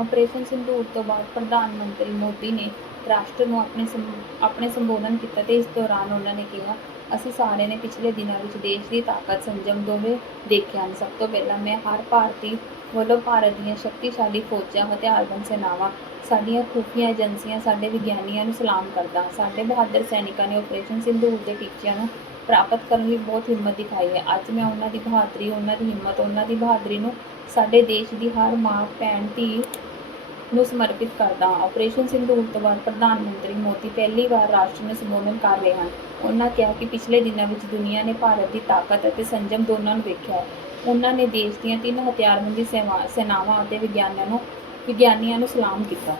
Operation Sindoor ਤੋਂ ਬਾਅਦ ਪ੍ਰਧਾਨ ਮੰਤਰੀ ਮੋਦੀ ਨੇ ਰਾਸ਼ਟਰ ਨੂੰ ਆਪਣੇ ਸੰਬ- ਆਪਣੇ ਸੰਬੋਧਨ ਕੀਤਾ ਤੇ ਇਸ ਦੌਰਾਨ ਉਹਨਾਂ ਨੇ ਕਿਹਾ, ਅਸੀਂ ਸਾਰੇ ਨੇ ਪਿਛਲੇ ਦਿਨਾਂ ਵਿੱਚ ਦੇਸ਼ ਦੀ ਤਾਕਤ, ਸੰਜਮ ਦੋਵੇਂ ਦੇਖਿਆ ਹਨ। ਸਭ ਤੋਂ ਪਹਿਲਾਂ ਮੈਂ ਹਰ ਭਾਰਤੀ ਵੱਲੋਂ ਭਾਰਤ ਦੀਆਂ ਸ਼ਕਤੀਸ਼ਾਲੀ ਫੌਜਾਂ, ਹਥਿਆਰਬੰਦ ਸੈਨਾਵਾਂ, ਸਾਡੀਆਂ ਖੁਫੀਆ ਏਜੰਸੀਆਂ, ਸਾਡੇ ਵਿਗਿਆਨੀਆਂ ਨੂੰ ਸਲਾਮ ਕਰਦਾ ਸਾਡੇ ਬਹਾਦਰ ਸੈਨਿਕਾਂ ਨੇ ਆਪਰੇਸ਼ਨ ਸਿੰਧੂਰ ਦੇ ਟੀਚਿਆਂ ਨੂੰ ਪ੍ਰਾਪਤ ਕਰਨ ਲਈ ਬਹੁਤ ਹਿੰਮਤ ਦਿਖਾਈ ਹੈ। ਅੱਜ ਮੈਂ ਉਹਨਾਂ ਦੀ ਬਹਾਦਰੀ, ਉਹਨਾਂ ਦੀ ਹਿੰਮਤ, ਉਹਨਾਂ ਦੀ ਬਹਾਦਰੀ ਨੂੰ ਸਾਡੇ ਦੇਸ਼ ਦੀ ਹਰ ਮਾਂ, ਭੈਣ, ਧੀ ਨੂੰ ਸਮਰਪਿਤ ਕਰਦਾ ਹਾਂ। ਆਪਰੇਸ਼ਨ ਸਿੰਧੂਰ ਤੋਂ ਬਾਅਦ ਪ੍ਰਧਾਨ ਮੰਤਰੀ ਮੋਦੀ ਪਹਿਲੀ ਵਾਰ ਰਾਸ਼ਟਰ ਨੂੰ ਸੰਬੋਧਨ ਕਰ ਰਹੇ ਹਨ। ਉਹਨਾਂ ਕਿਹਾ ਕਿ ਪਿਛਲੇ ਦਿਨਾਂ ਵਿੱਚ ਦੁਨੀਆ ਨੇ ਭਾਰਤ ਦੀ ਤਾਕਤ ਅਤੇ ਸੰਜਮ ਦੋਨਾਂ ਨੂੰ ਵੇਖਿਆ ਹੈ। ਉਹਨਾਂ ਨੇ ਦੇਸ਼ ਦੀਆਂ ਤਿੰਨ ਹਥਿਆਰਬੰਦੀ ਸੇਵਾ, ਸੈਨਾਵਾਂ ਅਤੇ ਵਿਗਿਆਨੀਆਂ ਨੂੰ ਵਿਗਿਆਨੀਆਂ ਨੂੰ ਸਲਾਮ ਕੀਤਾ।